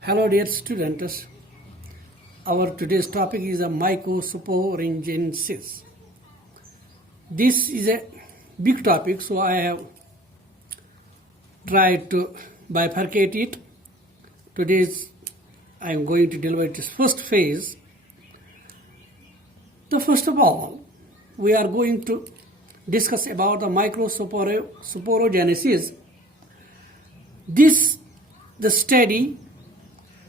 Hello dear students, our today's topic is a microsporogenesis. This is a big topic, so I have tried to bifurcate it. Today I am going to deal with this first phase. So first of all, we are going to discuss about the microsporogenesis. The study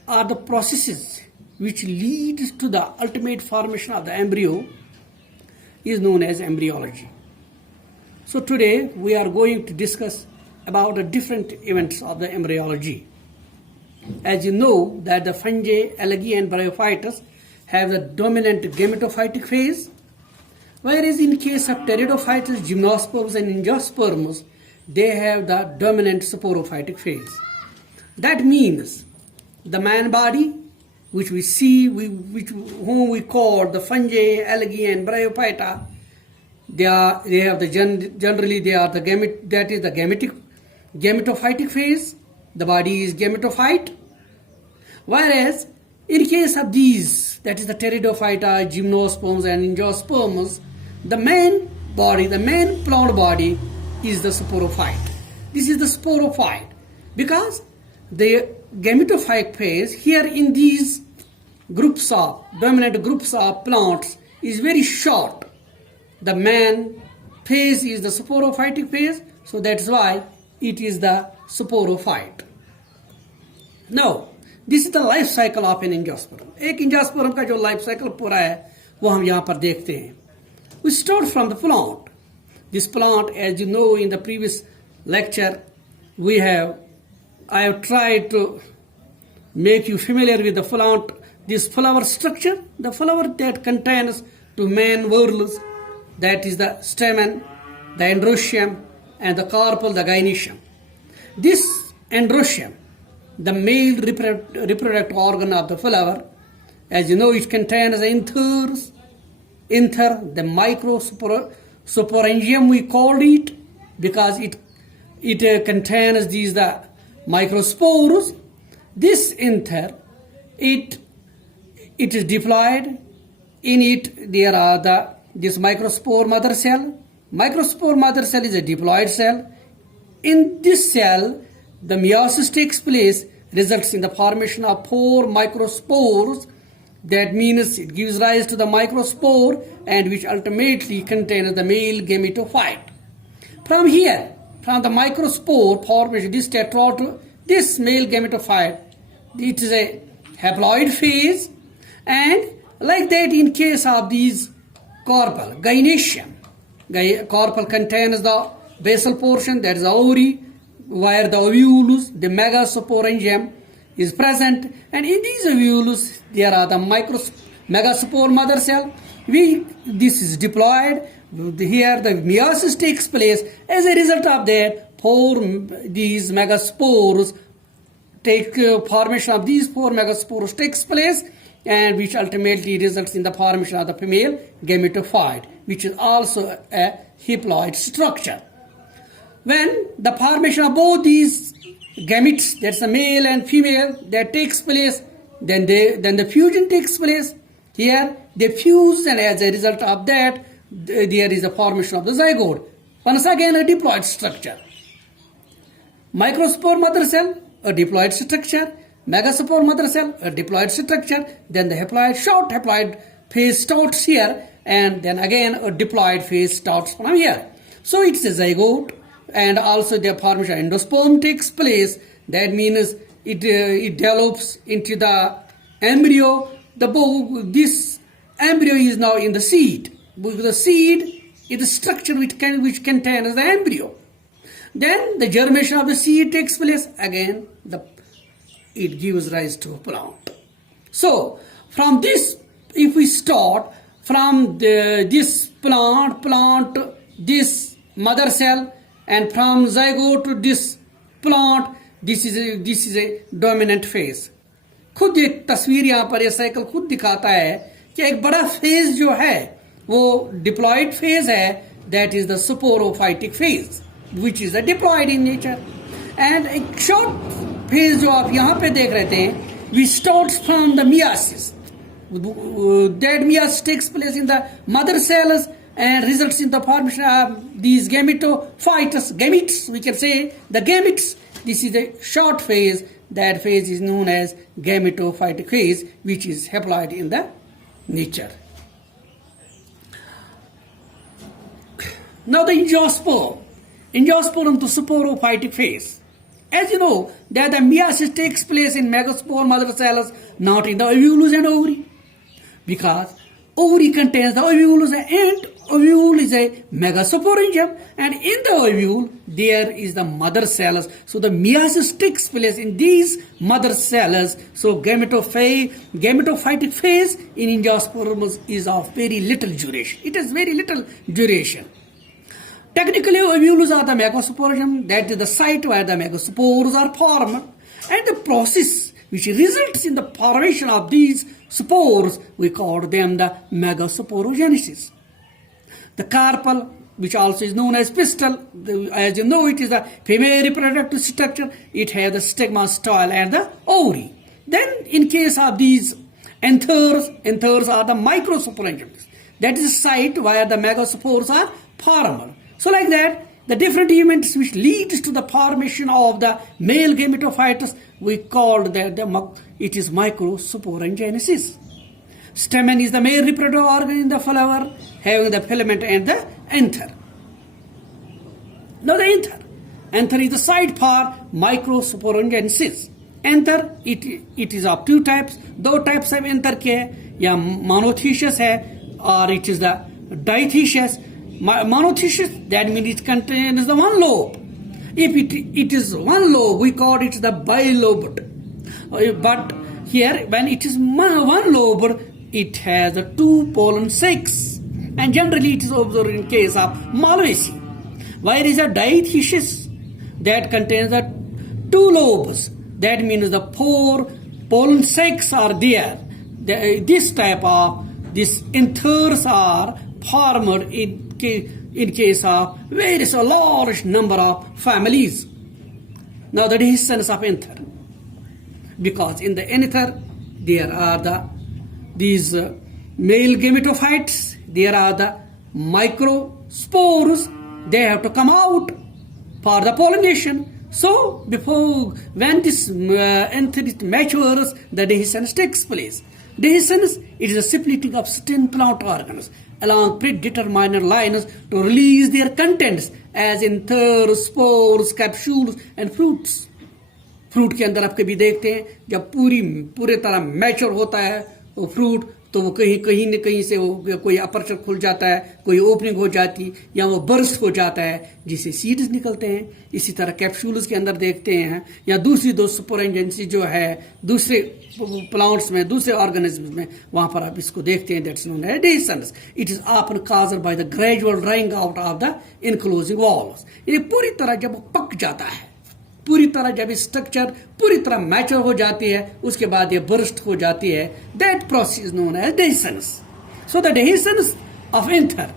are the processes which lead to the ultimate formation of the embryo is known as embryology. So today we are going to discuss about the different events of the embryology. As you know that the fungi, algae and bryophytes have the dominant gametophytic phase, whereas in case of pteridophytes, gymnosperms and angiosperms, they have the dominant sporophytic phase. That means the man body, which we see, whom we call the fungi, algae, and bryophyta, generally they are the gametophytic phase. The body is gametophyte. Whereas in case of these, that is the pteridophyta, gymnosperms, and angiosperms, the main plant body is the sporophyte. This is the sporophyte because the gametophyte phase here in these dominant groups of plants is very short. The man phase is the sporophytic phase, so that's why it is the sporophyte. Now, this is the life cycle of an angiosperm. एक angiosperm का जो life cycle पूरा है वो हम यहाँ पर देखते हैं. We start from the plant. This plant, as you know, in the previous lecture, I have tried to make you familiar with the plant, this flower structure, the flower that contains two main whorls, that is the stamen, the androecium, and the carpel, the gynoecium. This androecium, the male reproductive organ of the flower, as you know, it contains the the microsporogenum we called it, because it contains these the microspores. This it is diploid. In it there are this microspore mother cell. Microspore mother cell is a diploid cell. In this cell, the meiosis takes place, results in the formation of 4 microspores. That means it gives rise to the microspore, and which ultimately contains the male gametophyte. From here, from the microspore formation, this male gametophyte, it is a haploid phase, and like that in case of these carpel, gynoecium. Carpel contains the basal portion, that is the ovary, where the ovulus, the megasporogenum, is present, and in these ovulus there are the megaspore mother cell. This is diploid. Here the meiosis takes place. As a result of that, these megaspores formation of these 4 megaspores takes place, and which ultimately results in the formation of the female gametophyte, which is also a haploid structure. When the formation of both these gametes, that's a male and female, that takes place, then the fusion takes place. Here they fuse, and as a result of that, there is a formation of the zygote. Once again, a diploid structure. Microspore mother cell, a diploid structure. Megaspore mother cell, a diploid structure. Then the short haploid phase starts here, and then again a diploid phase starts from here. So it's a zygote, and also the formation of endosperm takes place. That means it develops into the embryo. This embryo is now in the seed. The seed is the structure which contains the embryo. Then the germination of the seed takes place. Again, it gives rise to a plant. So from this, if we start from this plant, this mother cell, and from zygote to this plant, this is a dominant phase. खुद एक तस्वीर यहाँ पर ये साइकिल खुद दिखाता है कि एक बड़ा फेज जो है वो डिप्लॉयड फेज है, that is the sporophytic phase, which is a diploid in nature. And एक short phase जो आप यहाँ पे देख रहे थे, we start from the meiosis. That meiosis takes place in the mother cells and results in the formation of these gametes, we can say the gametes. This is a short phase. That phase is known as gametophytic phase, which is haploid in the nature. Now the angiosperm to sporophytic phase. As you know, that the meiosis takes place in megaspore mother cells, not in the ovules and ovary. Because ovary contains the ovules and ovule is a megasporangium, and in the ovule there is the mother cells. So the meiosis takes place in these mother cells. So gametophytic phase in angiosperm is of very little duration. It has very little duration. Technically, ovules are the megasporangium, that is the site where the megaspores are formed, and the process which results in the formation of these spores, we call them the Microsporogenesis. The carpel, which also is known as pistil, as you know, it is a female reproductive structure. It has the stigma, style, and the ovary. Then, in case of these anthers are the microsporogenesis. That is the site where the megaspores are formed. So, like that, the different events which leads to the formation of the male gametophytes, we called that it is microsporogenesis. Stamen is the male reproductive organ in the flower, having the filament and the anther. Now the anther is the site for microsporogenesis. Anther, it is of two types. दो types of anther के हैं, या monoecious है, or it is the diecious. Monoecious, that means it contains the one lobe. If it is one lobe, we call it the bilobed. But here, when it is one lobe, it has the two pollen sacs. And generally it is observed in case of Malvaceae. Where is a diecious, that contains the two lobes. That means the four pollen sacs are there. This type of anthers are formed in case of various large number of families. Now the descendants of anther, because in the anther there are these male gametophytes, there are the microspores, they have to come out for the pollination. So when this anther matures, the dehiscence takes place. Dehiscence, it is a splitting of certain plant organs along predetermined lines to release their contents as anthers, spores, capsules and fruits. Fruit के अंदर आप कभी देखते हैं जब पूरे तरह मैच्योर होता है वो फ्रूट, तो वो कहीं न कहीं से वो कोई अपर्चर खुल जाता है, कोई ओपनिंग हो जाती, या वो बर्स्ट हो जाता है जिससे सीड्स निकलते हैं. इसी तरह कैप्सूल्स के अंदर देखते हैं, या दूसरी दो स्पोरेंजेंसी जो है दूसरे प्लांट्स में, दूसरे ऑर्गेनिज्म्स में, वहां पर आप इसको देखते हैं. That's known as dehiscence. It is often caused by the gradual drying out of the enclosing walls. ये पूरी तरह जब वो पक जाता है, पूरी तरह जब स्ट्रक्चर पूरी तरह मैच्योर हो जाती है, उसके बाद ये बर्स्ट हो जाती है. That process is known as dehiscence. So the dehiscence of anther,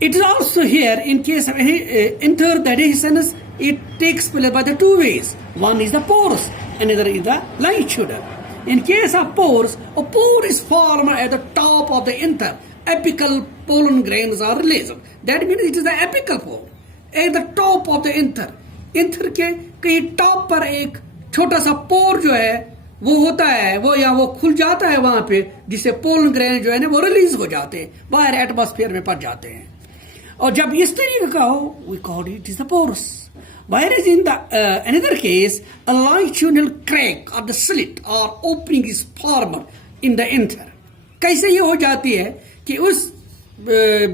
it is also here in case of anther, the dehiscence, it takes place by the two ways. One is the pores, another is the longitudinal. In case of pores, a pore is formed at the top of the anther. Apical pollen grains are released. That means it is the apical pore at the top of the anther. Anther के कहीं टॉप पर एक छोटा सा पोर जो है वो होता है, वो खुल जाता है वहां पे, जिससे पोलन ग्रेन जो है ना वो रिलीज हो जाते हैं, बाहर एटमॉस्फेयर में पड़ जाते हैं. और जब इस तरीके का हो, we call it is the porous. Whereas in the another case, a longitudinal crack or the slit or opening is formed in the anther. कैसे ये हो जाती है कि उस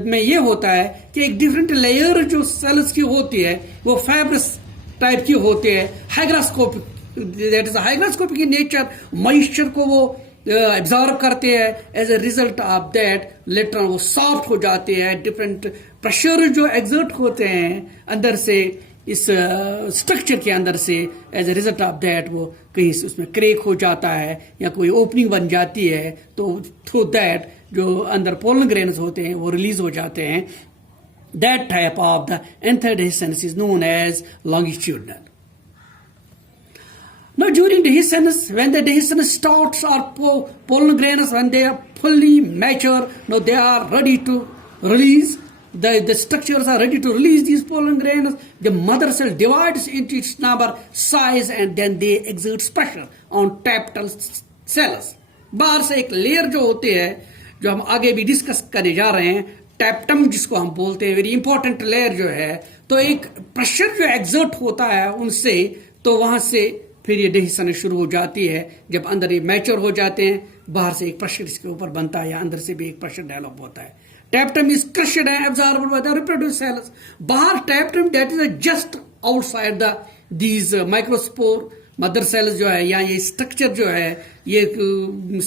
में ये होता है कि एक डिफरेंट लेयर जो सेल्स की होती है वो फाइब्रस टाइप की होती है, hygroscopic, that is hygroscopic in nature. Moisture को वो एब्जॉर्ब करते हैं. As a result of that later वो सॉफ्ट हो जाते हैं. डिफरेंट प्रेशर जो एग्जर्ट होते हैं अंदर से, इस स्ट्रक्चर के अंदर से, as a result of that वो कहीं से उसमें क्रैक हो जाता है या कोई ओपनिंग बन जाती है, तो थ्रू दैट जो अंदर पोलन ग्रेन्स होते हैं वो रिलीज हो जाते हैं. That type of the anther dehiscence is known as longitudinal. Now during dehiscence, when the dehiscence starts or pollen grains, when they are fully mature, now they are ready to release, the structures are ready to release these pollen grains, the mother cell divides into its number, size, and then they exert pressure on tapetal cells. बाहर से एक लेयर जो होते हैं, जो हम आगे भी डिस्कस करने जा रहे हैं, टैप्टम जिसको हम बोलते हैं, वेरी इंपॉर्टेंट लेयर जो है, तो एक प्रेशर जो एक्सर्ट होता है उनसे, तो वहां से फिर ये डेहिसन शुरू हो जाती है. जब अंदर ये मैच्योर हो जाते हैं, बाहर से एक प्रेशर इसके ऊपर बनता है या अंदर से भी एक प्रेशर डेवलप होता है. Tapetum is crushed and absorbed by the reproductive cells. बाहर tapetum that is just outside the these microspore mother cells जो है, या ये स्ट्रक्चर जो है, ये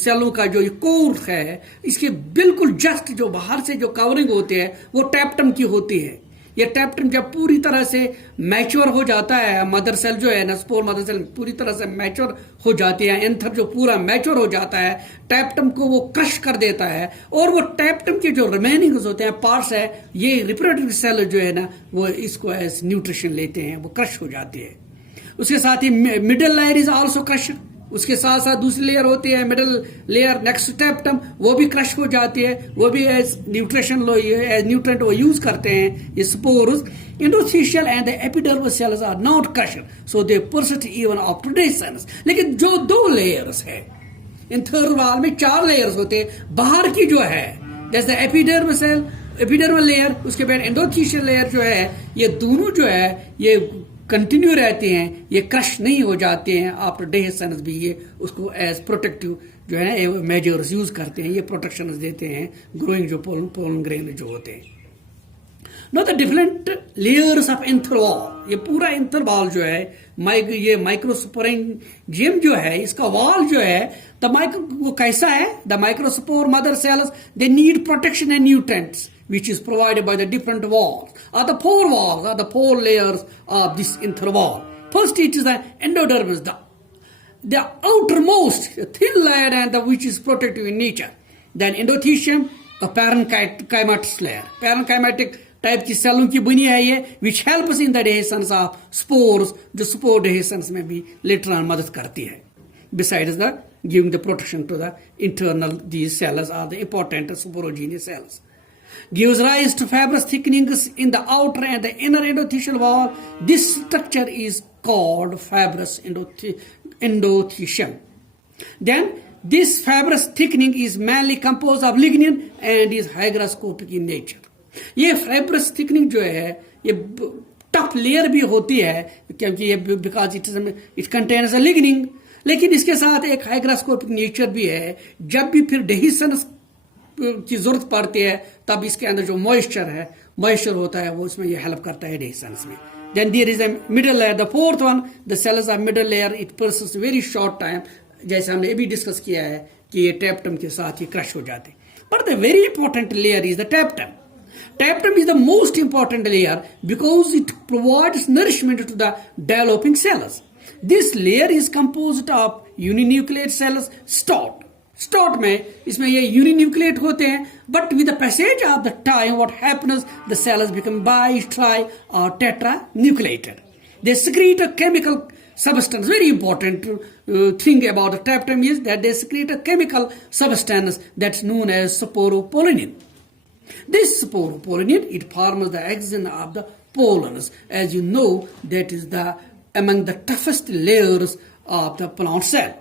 सेलों का जो ये कोर है, इसके बिल्कुल जस्ट जो बाहर से जो कवरिंग होती है वो टैप्टम की होती है. ये टैप्टम जब पूरी तरह से मैच्योर हो जाता है, मदर सेल जो है ना, स्पोर मदर सेल पूरी तरह से मैच्योर हो जाती है, एंथर जो पूरा मैच्योर हो जाता है, टैप्टम को वो क्रश कर देता है, और वो टैप्टम के जो रिमेनिंग होते हैं पार्ट्स है, ये रिप्रोडक्टिव सेल जो है ना, वो इसको एज न्यूट्रिशन लेते हैं, वो क्रश हो जाती है. उसके साथ ही middle layer is also crushed. उसके साथ साथ दूसरी लेयर होती है मिडिल लेयर नेक्स्ट टैप्टम, वो भी क्रश हो जाती है, वो भी एज न्यूट्रिशन एज न्यूट्रेंट वो यूज करते हैं ये spores. Endothecial and the epidermal cells are not crushed, so they persist even after dehiscence. लेकिन जो दो लेयर्स है, इन थर्ड वॉल में 4 लेयर्स होते हैं. बाहर की जो है जैसे एपिडर्मल सेल, एपिडर्मल लेयर, उसके बाद एंडोथीशियल लेयर जो है, ये दोनों जो है ये कंटिन्यू रहते हैं, ये क्रश नहीं हो जाते हैं. आफ्टर डेहिसनेस भी ये उसको एज प्रोटेक्टिव जो है मेजर्स यूज करते हैं, ये प्रोटेक्शन देते हैं ग्रोइंग जो पोलन ग्रेन जो होते हैं. Know the different layers of anther wall, ये पूरा इंथरवॉल जो है, ये माइक्रोस्पोरेंजियम जो है, इसका वॉल जो है, वो कैसा है? The microspore mother sales they need protection and nutrients which is provided by the different walls, or the pore walls, or the pore layers of this interwall. First it is the endodermis, the outermost thin layer, and which is protective in nature. Then endothecium, a parenchymatous layer. Parenchymatic type की सेलों की बनी है ये, which helps in the dehiscence of spores, जो spore dehiscence में भी later on मदद करती है. Besides the giving the protection to the internal, these cells are the important sporogenous cells. Gives rise to fibrous thickenings in the outer and the inner endothelial wall. This structure is called fibrous endothelium. Then this fibrous thickening is mainly composed of lignin and is hygroscopic in nature. ये fibrous thickening जो है, ये tough layer भी होती है, क्योंकि ये because it contains a lignin, लेकिन इसके साथ एक hygroscopic nature भी है. जब भी फिर dehiscence की जरूरत पड़ती है, तब इसके अंदर जो मॉइस्चर होता है, वो इसमें ये हेल्प करता है डेहिसनेस में. Then there is a middle layer, the fourth one, the cells of middle layer, it persist very short time. जैसे हमने अभी डिस्कस किया है कि ये टैप्टम के साथ ही क्रश हो जाते हैं. But the very important layer is the tapetum. Tapetum is the most important layer because it provides nourishment to the developing cells. This layer is composed of uninucleate cells, stout. Stout में इसमें ये uninucleate होते हैं, but with the passage of the time what happens, the cells become bi, tri और tetranucleated. They secrete a chemical substance. Very important thing about the tapetum is that they secrete a chemical substance that's known as sporopollenin. This sporopollenin, it forms the axon of the pollens. As you know, that is the among the toughest layers of the plant cell.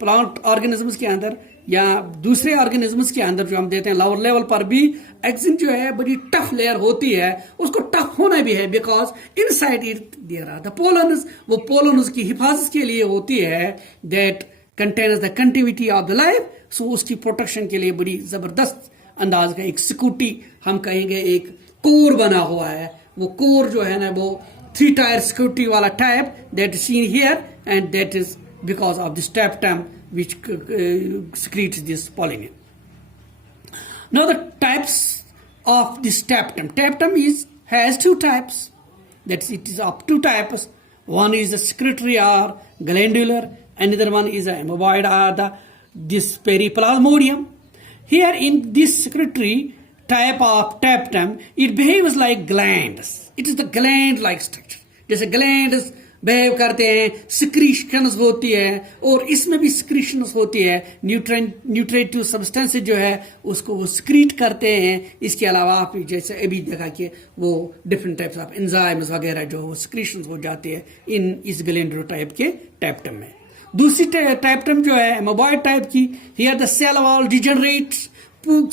Plant organisms के अंदर या दूसरे ऑर्गेनिजम्स के अंदर जो हम देते हैं लोअर लेवल पर भी एक्सिन जो है बड़ी टफ लेयर होती है. उसको टफ होना भी है because inside it there are the pollens. वो पोलन्स की हिफाजत के लिए होती है, that contains the continuity of the life. So उसकी प्रोटेक्शन के लिए बड़ी जबरदस्त अंदाज का एक सिक्योरिटी, हम कहेंगे एक कोर बना हुआ है. वो कोर जो है ना, वो 3 टायर सिक्योरिटी वाला type that is seen here, and that is because of this tapetum which secretes this pollenin. Now the types of this tapetum. Tapetum has 2 types. That it is of 2 types. One is the secretory or glandular. Another one is a amoeboid or this periplasmodium. Here in this secretory type of tapetum, it behaves like glands. It is the gland-like structure. There's a gland behave करते हैं, सिक्रीशंस होती है और इसमें भी सिक्रीशंस होती है, nutritive substances जो है उसको वो सिक्रीट करते हैं। इसके अलावा आप जैसे अभी देखा कि वो डिफरेंट टाइप्स ऑफ एंजाइम्स वगैरह जो वो सिक्रीशंस हो जाती है इस गैलेंड्रो टाइप के टैप्टम में। दूसरी टैप्टम जो है एमोबॉइड टाइप की, here the cell wall degenerates,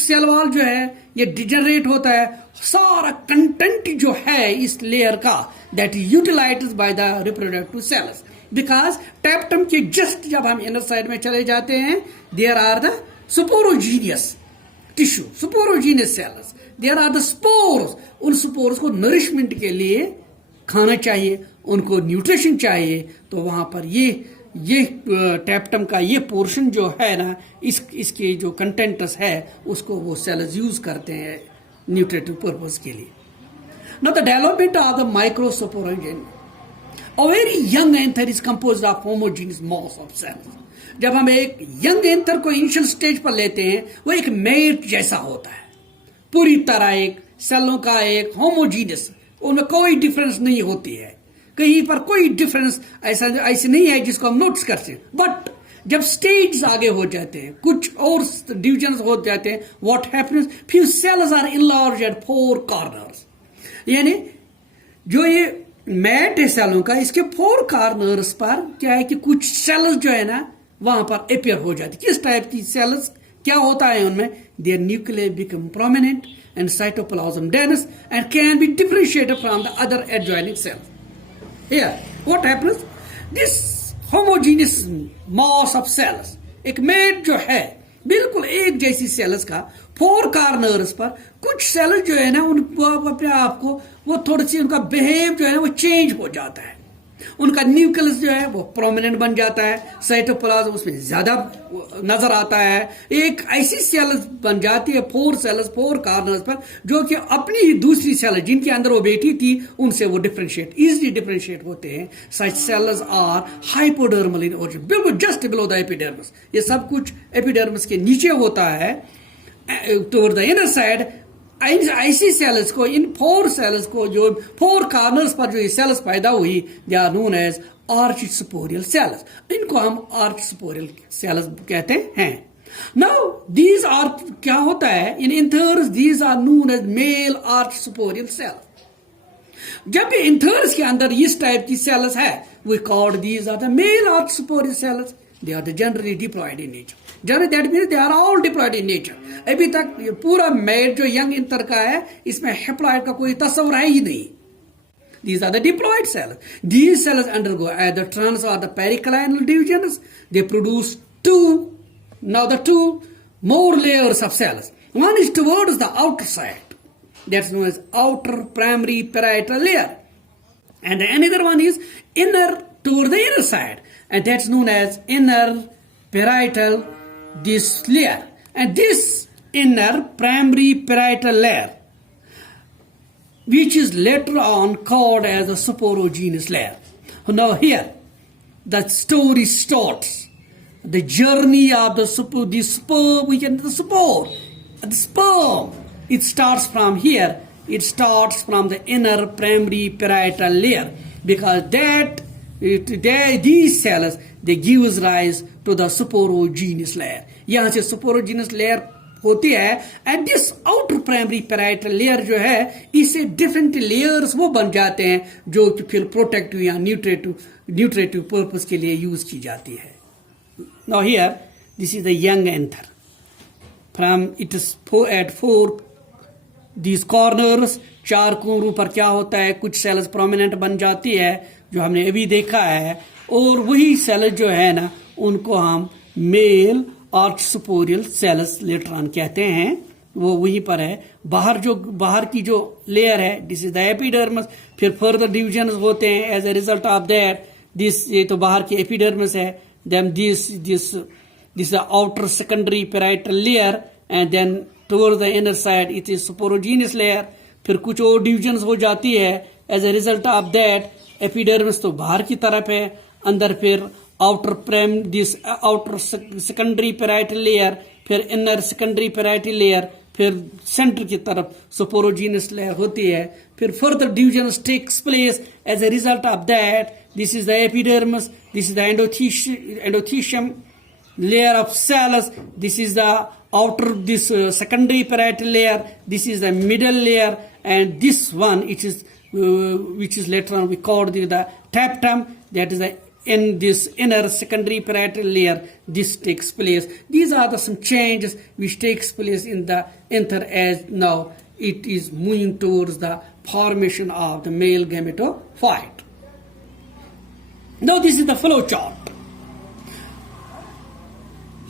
cell wall जो है ये डिजनरेट होता है, सारा कंटेंट जो है इस लेयर का that is utilized by the reproductive cells, because tapetum के जस्ट जब हम इनर साइड में चले जाते हैं there are the sporogenous tissue, sporogenous cells, there are the spores. उन स्पोर्स को नरिशमेंट के लिए खाना चाहिए, उनको न्यूट्रिशन चाहिए, तो वहां पर ये टैप्टम का ये पोर्शन जो है ना इसके जो कंटेंट्स है उसको वो सेल्स यूज करते हैं न्यूट्रिटिव पर्पस के लिए। Now the development of the microsporogen, a very young anther is composed of homogeneous mass of cells. जब हम एक यंग एंथर को इनिशियल स्टेज पर लेते हैं वो एक मेट जैसा होता है, पूरी तरह एक सेलों का एक होमोजीनियस, उनमें कोई डिफरेंस नहीं होती है, कहीं पर कोई डिफरेंस ऐसे नहीं है जिसको हम नोटिस कर सकें। बट जब स्टेज आगे हो जाते हैं, कुछ और डिविजन हो जाते हैं, what happens, few cells are enlarge at 4 corners, यानी जो ये मैट है सेलों का इसके 4 कॉर्नर्स पर क्या है कि कुछ सेल्स जो है ना वहां पर अपियर हो जाती है। किस टाइप की सेल्स क्या होता है उनमें, there nucleus become prominent and cytoplasm dense and can be differentiated from the other adjoining cells. Here, what happens? This homogeneous mass of cells, एक मेट जो है बिल्कुल एक जैसी सेल्स का 4 कॉर्नर्स पर कुछ सेल्स जो है ना उनको अपने आप को वो थोड़ी सी उनका बिहेव जो है वो चेंज हो जाता है, उनका न्यूक्लियस जो है वो प्रोमिनेंट बन जाता है, साइटोप्लाज्म उसमें ज्यादा नजर आता है, एक ऐसी सेल बन जाती है 4 सेल्स 4 कॉर्नर्स पर जो कि अपनी ही दूसरी सेल जिनके अंदर वो बैठी थी उनसे वो इजीली डिफरेंशिएट होते हैं। Such cells are hypodermal in origin, बिल्कुल जस्ट बिलो द एपिडर्मिस, ये सब कुछ एपिडर्मिस के नीचे होता है टुवर्ड द इनर साइड। ऐसी सेल्स को, इन 4 सेल्स को जो 4 कॉर्नर्स पर जो ये सेल्स पैदा हुई they are known as archesporial cells, इनको हम आर्चिस्पोरियल सेल्स कहते हैं। नाउ दीज आर क्या होता है इन anthers, these are known as male archesporial cells. जब इंथर्स के अंदर इस टाइप की सेल्स है we called these are the male archesporial cells, they are the generally diploid in nature, generally that means they are all diploid in nature. अभी तक ये पूरा मेट जो यंग इंटर का है इसमें हेप्लॉयड का कोई तस्वर है ही नहीं। These are the diploid cells. These cells undergo either trans or the periclinal divisions. They produce two more layers of cells. One is towards the outer side, that's known as outer primary parietal layer, and another one is inner toward the inner side, and that's known as inner parietal this layer. And this inner primary parietal layer, which is later on called as the sporogenous layer. Now here, the story starts. The journey of the spore, the spore, the sperm. It starts from here. It starts from the inner primary parietal layer, because these cells they gives rise to the sporogenous layer. यहाँ से sporogenous layer होती है, and this outer primary parietal layer जो है इससे different layers वो बन जाते हैं जो कि फिर प्रोटेक्टिव या न्यूट्रेटिव पर्पस के लिए यूज की जाती है। Now here this is the young anther from it is at 4 these corners, 4 कोनों पर क्या होता है कुछ सेल्स प्रोमिनेंट बन जाती है जो हमने अभी देखा है, और वही सेल्स जो है ना उनको हम mail archesporial sales later on कहते हैं, वो वहीं पर है। बाहर की जो लेयर है दिस इज द एपिडर्मिस, फिर फर्दर डिविजन होते हैं as a result of that this, ये तो बाहर की एपिडर्मिस है, then this outer secondary parietal layer, and then towards the inner side it is sporogenous layer, फिर कुछ और डिविजन हो जाती है as a result of that. Epidermis तो बाहर की तरफ है, अंदर फिर आउटर सेकेंडरी पैराइटल लेयर, फिर इनर सेकेंडरी पैराइटल लेयर, फिर सेंटर की तरफ स्पोरोजेनियस लेयर होती है, फिर further division takes place as a result of that this is the epidermis, this is the endothelium layer of cells, this is the outer, this secondary parietal layer, this is the middle layer, and this one, which is later on we called the tapetum, that is the in this inner secondary parietal layer, this takes place. These are some changes which takes place in the anther as now it is moving towards the formation of the male gametophyte. Now this is the flow chart.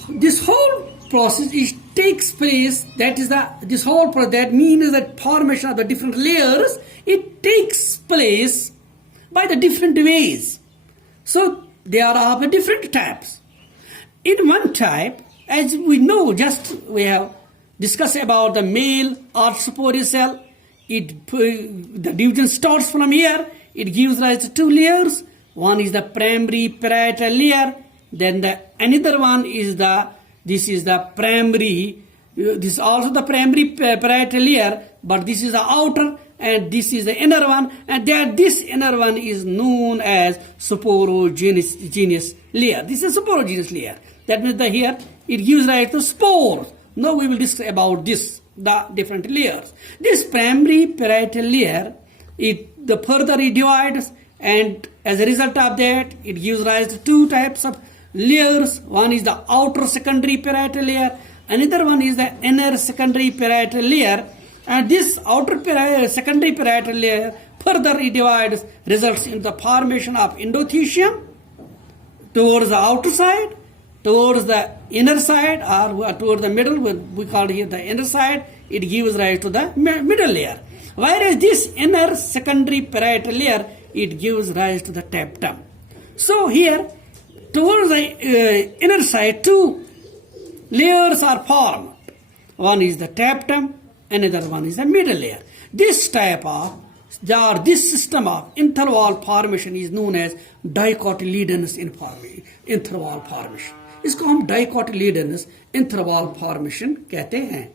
This whole process takes place, that means that formation of the different layers, it takes place by the different ways. So they are of a different types. In one type, as we know, we have discussed about the male arthropod cell. The division starts from here. It gives rise to two layers. One is the primary parietal layer. Then another one is this is the primary. This is also the primary parietal layer, but this is the outer, and this is the inner one, and this inner one is known as sporogenous layer. This is a sporogenous layer. That means here it gives rise to spores. Now we will discuss about the different layers. This primary parietal layer, the further it divides, and as a result of that, it gives rise to two types of layers. One is the outer secondary parietal layer. Another one is the inner secondary parietal layer. And this outer secondary parietal layer further it divides, results in the formation of endothelium towards the outer side, towards the inner side, or towards the middle, we call it the inner side, it gives rise to the middle layer. Whereas this inner secondary parietal layer, it gives rise to the tapetum. So here, towards the inner side, two layers are formed. One is the tapetum, another one is the middle layer. This system of interval formation is known as dicotyledonous interval formation. इसको हम dicotyledonous interval formation कहते हैं.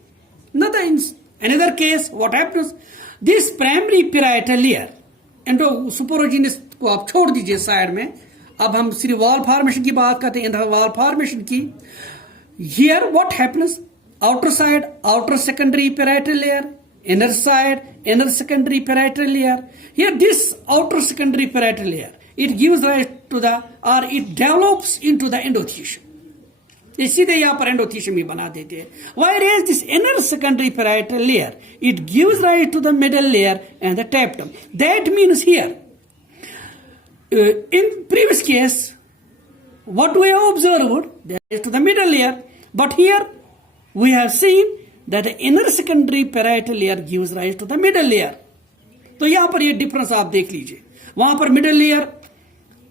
Another case, what happens? This primary parietal layer, sporogenous को आप छोड़ दीजिए साइड में. अब हम सिर्फ wall formation की बात करते हैं, interval formation की. Here what happens? Outer side, outer secondary parietal layer, inner side, inner secondary parietal layer. Here this outer secondary parietal layer, it gives rise to it develops into the endothelium. सीधे यहाँ पर endothelium ही बना देते हैं. Whereas this inner secondary parietal layer, it gives rise to the middle layer and the tapetum. That means here, in previous case, what we have observed, that is to the middle layer, but here we have seen that the inner secondary parietal layer gives rise to the middle layer. तो यहाँ पर ये डिफरेंस आप देख लीजिए. वहां पर middle layer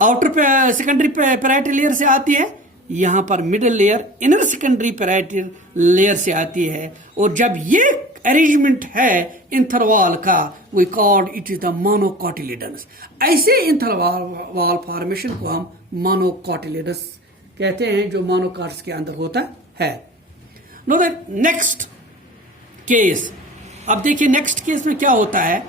outer secondary parietal layer से आती है, यहाँ पर middle layer inner secondary parietal layer से आती है. और जब ये अरेंजमेंट है इंथरवाल का, we called it is the monocotyledonous. ऐसे इंथरवाल फॉर्मेशन को हम मोनोकोटिलेडस कहते हैं, जो मोनोकॉट्स के अंदर होता है. Know the next case. अब देखिए नेक्स्ट केस में क्या होता है.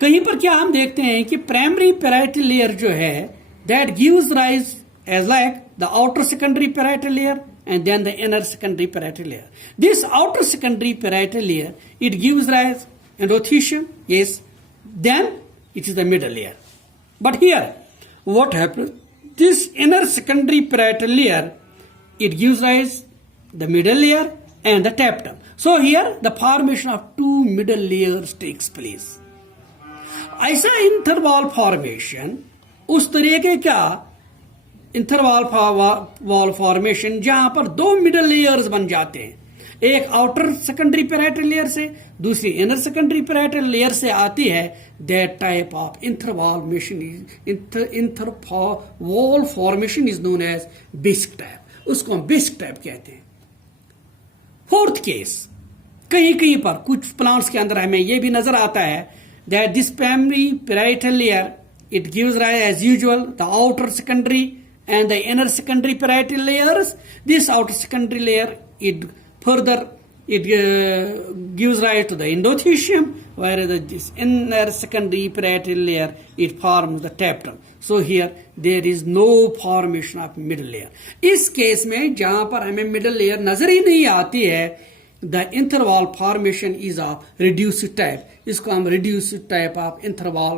कहीं पर क्या हम देखते हैं कि प्राइमरी parietal लेयर जो है, that gives rise as like the outer secondary parietal layer and then the inner secondary parietal layer. This outer secondary parietal layer, it gives rise endothelium, yes, then it is the middle layer. But here, what happens? This inner secondary parietal layer, it gives rise the middle layer and the tapetum. So here, the formation of two middle layers takes place. ऐसा interval formation, उस तरीके का interval wall formation जहां पर दो middle layers बन जाते हैं, एक आउटर सेकेंडरी parietal लेयर से, दूसरी इनर सेकेंडरी parietal लेयर से आती है. That type of anther wall formation is known as basic type. उसको हम बेसिक टाइप कहते हैं. फोर्थ केस, कहीं कहीं पर कुछ प्लांट्स के अंदर हमें यह भी नजर आता है that this primary parietal layer, it gives rise as usual the outer secondary and the inner secondary parietal layers. This outer secondary layer, it further it gives rise to the endothecium, whereas this inner secondary parietal layer, it forms the tapetum. So here there is no formation of middle layer. इस केस में जहां पर हमें middle layer नजर ही नहीं आती है, the interval formation is of reduced type. इसको हम reduced type of interval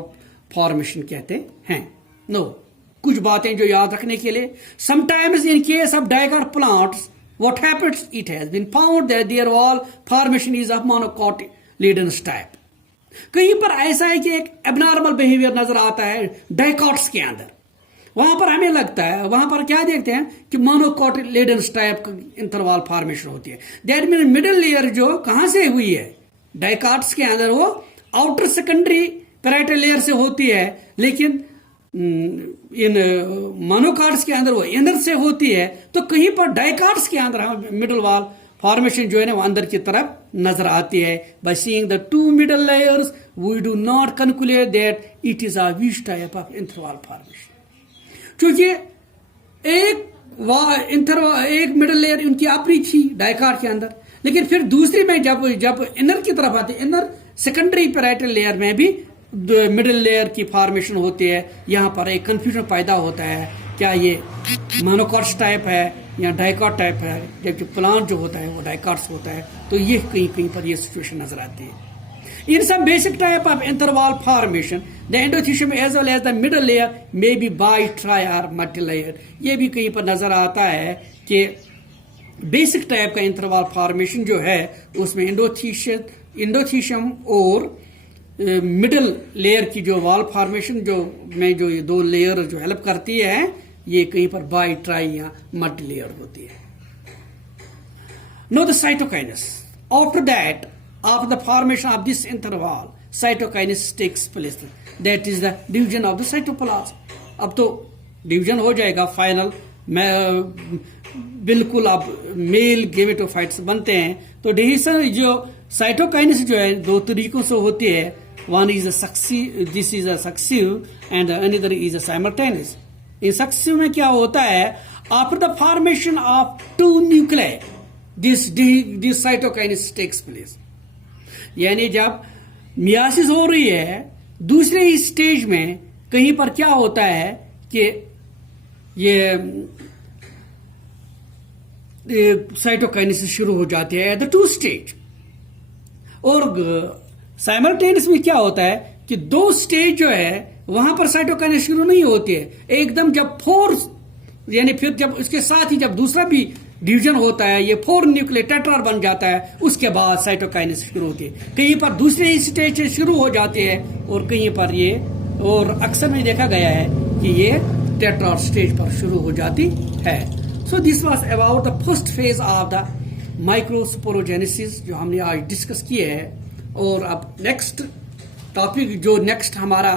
formation कहते हैं. No, कुछ बातें जो याद रखने के लिए, sometimes in case of dicot plants, what happens? It has been found that their wall formation is of monocotyledonous type. कहीं पर ऐसा है कि एक एबनॉर्मल बिहेवियर नजर आता है डाइकॉट्स के अंदर. वहां पर हमें लगता है, वहां पर क्या देखते हैं कि मोनोकोटिलेडनस टाइप का इंटरवल फॉर्मेशन होती है. दैट मीन मिडिल लेयर जो कहां से हुई है डाइकॉट्स के अंदर, वो आउटर सेकेंडरी पैराइटल लेयर से होती है, लेकिन इन मोनोकॉट्स के अंदर वो इनर से होती है. तो कहीं पर डाइकॉट्स के अंदर हम मिडिल वॉल फॉर्मेशन जो है ना वो अंदर की तरफ नजर आती है. By seeing the two middle layers we do not calculate that it is a which type of interval formation. क्योंकि एक मिडल लेयर उनकी अपनी थी डाइकॉट के अंदर, लेकिन फिर दूसरी में जब इनर की तरफ आती है, इनर सेकेंडरी पैराइटल लेयर में भी मिडिल लेयर की फॉर्मेशन होती है. यहां पर एक कंफ्यूजन पैदा होता है, क्या ये मोनोकॉट्स टाइप है या डाइकॉट टाइप है, जबकि प्लांट जो होता है वो डाइकॉट्स होता है. तो ये कहीं कहीं पर ये सिचुएशन नजर आती है. In some basic type of interval formation, the endothecium as well as the middle layer may be bi, tri or multilayered. ये भी कहीं पर नजर आता है कि बेसिक टाइप का इंटरवल फॉर्मेशन जो है उसमें एंडोथीशियम और मिडल लेयर की जो वॉल फॉर्मेशन जो ये दो लेयर जो हेल्प करती है, ये कहीं पर बाई, ट्राई या मल्टी लेयर होती है. Know the cytokinesis. After that, after the formation of this interval, cytokinesis takes place. That is the division of the cytoplasm. अब तो डिवीजन हो जाएगा फाइनल. बिल्कुल अब मेल गेमेटोफाइट्स बनते हैं. तो डिवीजन जो साइटोकाइनेसिस जो है दो तरीकों से होती है. One is this is a successive and another is a simultaneous. In successive में क्या होता है, after the formation of two nuclei this cytokinesis takes place. यानी जब मियासिस हो रही है दूसरे स्टेज में कहीं पर क्या होता है कि ये साइटोकाइनेसिस शुरू हो जाती है एट द टू स्टेज. और साइमल्टेनियस में क्या होता है कि दो स्टेज जो है वहां पर साइटोकाइनेसिस शुरू नहीं होती है. एकदम जब फोर्थ यानी फिर जब उसके साथ ही जब दूसरा भी डिवीजन होता है, ये 4 न्यूक्लियर टेट्रार बन जाता है, उसके बाद साइटोकाइनेसिस शुरू होती है. कहीं पर दूसरे स्टेज से शुरू हो जाती है और कहीं पर ये, और अक्सर में देखा गया है कि ये टेट्रार स्टेज पर शुरू हो जाती है. So this was about the first phase of the microsporogenesis जो हमने आज डिस्कस किए है. और अब नेक्स्ट टॉपिक जो नेक्स्ट हमारा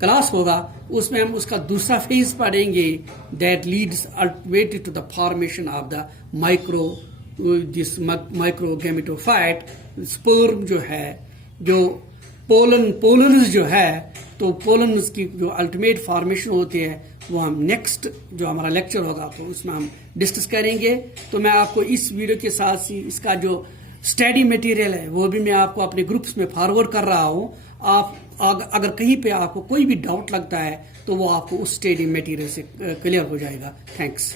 क्लास होगा उसमें हम उसका दूसरा फेज पढ़ेंगे, that leads ultimately to the formation of the microgametophyte. Sperm जो है, जो पोलन्स जो है, तो पोलन्स की जो अल्टीमेट फॉर्मेशन होती है वो हम नेक्स्ट जो हमारा लेक्चर होगा तो उसमें हम डिस्कस करेंगे. तो मैं आपको इस वीडियो के साथ ही इसका जो स्टडी मटेरियल है वो भी मैं आपको अपने ग्रुप्स में फॉरवर्ड कर रहा हूं. आप अगर कहीं पे आपको कोई भी डाउट लगता है तो वो आपको उस स्टडी मटेरियल से क्लियर हो जाएगा. थैंक्स.